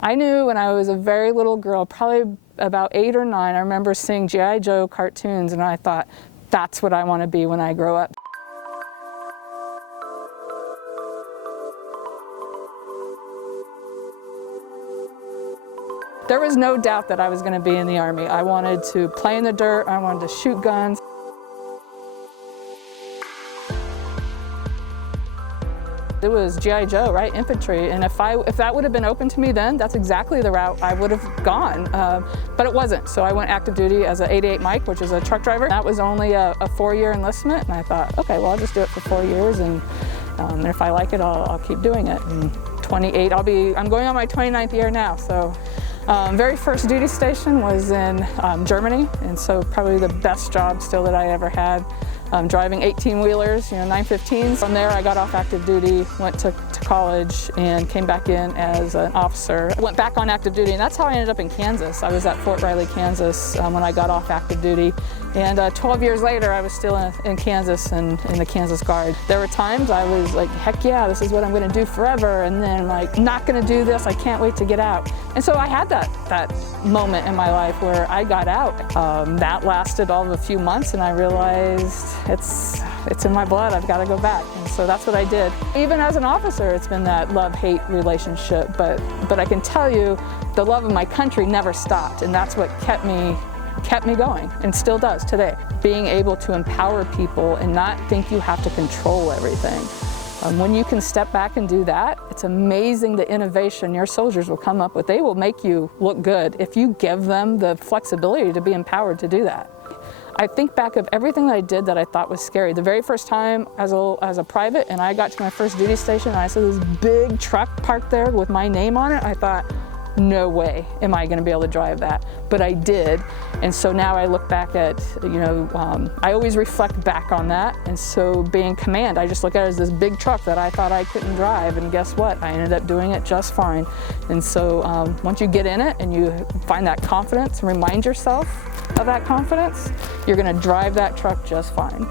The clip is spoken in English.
I knew when I was a very little girl, probably about 8 or 9, I remember seeing G.I. Joe cartoons, and I thought, that's what I want to be when I grow up. There was no doubt that I was going to be in the Army. I wanted to play in the dirt, I wanted to shoot guns. It was G.I. Joe, right, infantry, and if that would have been open to me then, that's exactly the route I would have gone, but it wasn't. So I went active duty as an 88 Mike, which is a truck driver. That was only a 4-year enlistment, and I thought, okay, well, I'll just do it for 4 years, and if I like it, I'll keep doing it. And 28, I'm going on my 29th year now, so. Very first duty station was in Germany, and so probably the best job still that I ever had. Driving 18-wheelers, 915s. From there I got off active duty, went to college, and came back in as an officer. Went back on active duty, and that's how I ended up in Kansas. I was at Fort Riley, Kansas when I got off active duty. And 12 years later, I was still in Kansas and in the Kansas Guard. There were times I was like, heck yeah, this is what I'm going to do forever. And then like, not going to do this, I can't wait to get out. And so I had that moment in my life where I got out. That lasted all of a few months, and I realized it's in my blood, I've got to go back. And so that's what I did. Even as an officer, it's been that love-hate relationship, but I can tell you, the love of my country never stopped, and that's what kept me going, and still does today. Being able to empower people and not think you have to control everything. When you can step back and do that, it's amazing the innovation your soldiers will come up with. They will make you look good if you give them the flexibility to be empowered to do that. I think back of everything that I did that I thought was scary. The very first time as a private, and I got to my first duty station, and I saw this big truck parked there with my name on it, I thought, no way am I going to be able to drive that. But I did, and so now I look back at, I always reflect back on that, and so being command, I just look at it as this big truck that I thought I couldn't drive, and guess what? I ended up doing it just fine. And so once you get in it and you find that confidence and remind yourself of that confidence, you're going to drive that truck just fine.